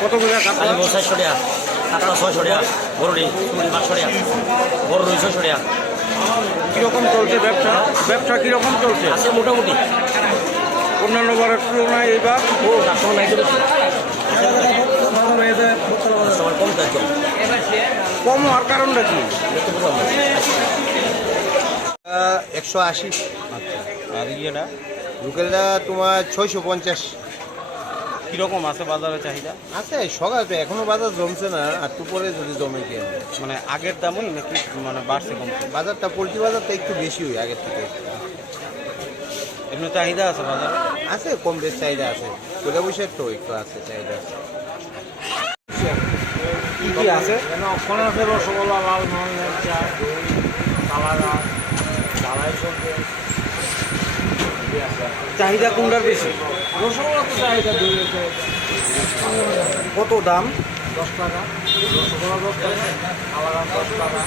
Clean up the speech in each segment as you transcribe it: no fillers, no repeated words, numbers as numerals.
কত করে কাতলা? 600 টাকা, কাতলা 600 টাকা, বড়ি 500 টাকা, বড় রুই 600 টাকা। কীরকম চলছে ব্যবসা? ব্যবসা কীরকম চলছে? আছে মোটামুটি অন্যান্য বারের তুলনায় এইবার কাস্টমার নাই তো বেশি, কাস্টমার কম তাই চল। কম হওয়ার কারণটা কি? 180। আর ইয়েটা লোকেলটা তোমার 650 কীরকম আছে বাজারে চাহিদা? আছে। সকাল তো এখনো বাজার জমছে না, আর একটু পরে যদি জমে গিয়ে মানে আগের দামই নাকি মানে বাড়ছে কমছে? বাজারটা পোলট্রি বাজারটা একটু বেশি হয় আগের থেকে। এমনি চাহিদা আছে বাজারে? আছে, কম বেশ চাহিদা আছে। পয়লা বৈশাখ তো একটু আছে চাহিদা। কী কী আছে? ওখানে আছে রসগোল্লা, লালমোহন, ল্যাংচা, দই, কালাকাঁদ, ঢালাই সন্দেশ। চাহিদা কোনটার বেশি? রসগোল্লা তো চাহিদা দইয়ের চাহিদা। কত দাম? 10 টাকা, রসগোল্লা 10 টাকা, কালাকাঁদ 10 টাকা,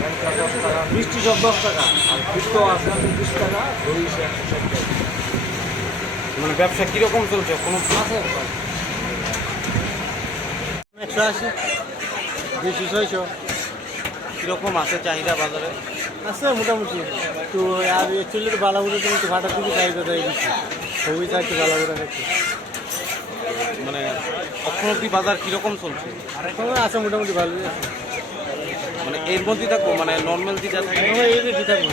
ল্যাংচা 10 টাকা, মিষ্টি সব 10 টাকা, আর ফুটো আছে 20 টাকা, দই 160 টাকা। মানে ব্যবসা কীরকম চলছে? কোনো আছে 180, বেশি 600 কীরকম আছে চাহিদা বাজারে? আছে মোটামুটি। একটু আর চললে তো ভালো করে একটু ভাটার দিকে চাহিদা দেয় দিচ্ছি, সবই চাইছি ভালো করে দেখছি। মানে অর্থনৈতিক বাজার কীরকম চলছে? আছে মোটামুটি ভালোই আছে। মানে এর মধ্যেই থাকবো, মানে নর্মাল যেটা থাকে এই যে কি থাকবো,